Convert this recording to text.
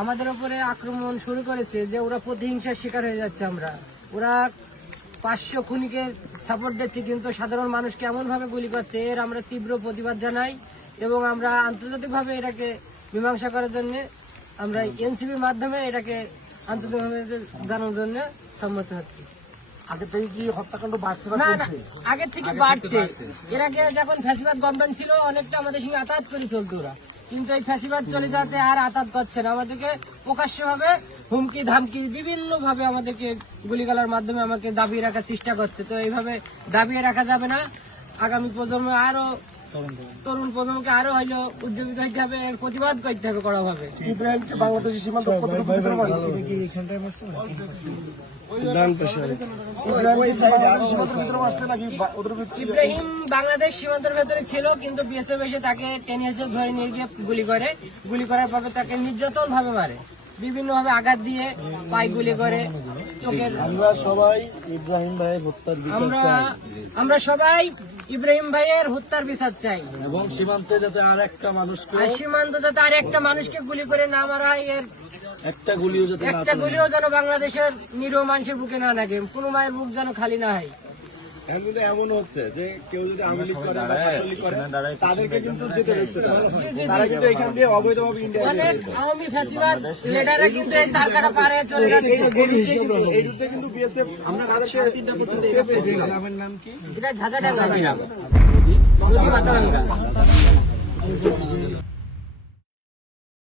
আমাদের উপরে আক্রমণ শুরু করেছে যে ওরা প্রতিহিংসার শিকার হয়ে যাচ্ছে আমরা। ওরা পাঁচশো খুনিকে সাপোর্ট দিচ্ছে কিন্তু সাধারণ মানুষকে এমন ভাবে গুলি করছে? এর আমরা তীব্র প্রতিবাদ জানাই এবং আমরা আন্তর্জাতিকভাবে এটাকে মীমাংসা করার জন্য আমরা এনসিপির মাধ্যমে এটাকে আন্তর্জাতিকভাবে জানানোর জন্য সম্মত হচ্ছি। আগে থেকে কি হত্যাকাণ্ড বাড়ছে না আগের থেকে বাড়ছে। এর আগে যখন ফ্যাসিবাদ গভর্নমেন্ট ছিল অনেকটা আমাদের সঙ্গে আতাত করে চলতো ওরা। কিন্তু এই ফ্যাসিবাদ চলে যাতে আর আতাত করছে না। আমাদেরকে প্রকাশ্যভাবে হুমকি, ধামকি বিভিন্ন ভাবে আমাদেরকে গুলিগালার মাধ্যমে আমাকে দাবিয়ে রাখার চেষ্টা করছে। তো এইভাবে দাবিয়ে রাখা যাবে না। আগামী প্রজন্মে আরও তরুণ প্রজন্মকে আরও হইল উজ্জীবিত হইতে হবে এর প্রতিবাদ করতে হবে কড়া ভাবে ইব্রাহিমকে বাংলাদেশের সীমান্ত ইব্রাহিম বাংলাদেশ সীমান্তের ভেতরে ছিল কিন্তু বিএসএফ এসে তাকে টেনে এসে ধরে নিয়ে গিয়ে গুলি করে। গুলি করার পরে তাকে নির্যাতন ভাবে মারে। বিভিন্ন ভাবে আঘাত দিয়ে পায়ে গুলি করে চোখের আমরা সবাই ইব্রাহিম ভাইয়ের হত্যার আমরা আমরা সবাই ইব্রাহিম ভাইয়ের হত্যার বিচার চাই। এবং সীমান্তে যাতে আর একটা মানুষ আর সীমান্ত যাতে আর একটা মানুষকে গুলি করে না মারা হয় এর একটা গুলিও যাতে একটা গুলিও যেন বাংলাদেশের নিরীহ মানুষের বুকে না লাগে কোনো মায়ের বুক যেন খালি না হয়। এখন কিন্তু এমন হচ্ছে যে কেউ যদি আওয়ামী লীগ করে বা ছাত্রলীগ করে তাদেরকে কিন্তু যেতে হচ্ছে তারা কিন্তু এখান দিয়ে অবৈধভাবে ইন্ডিয়া আওয়ামী ফ্যাসিবাদ লিডাররা কিন্তু এই তার পারে চলে যাচ্ছে এই কিন্তু বিএসএফ আমরা রাত সাড়ে তিনটা পর্যন্ত নাম কি? এটা নদী মাতারাঙ্গা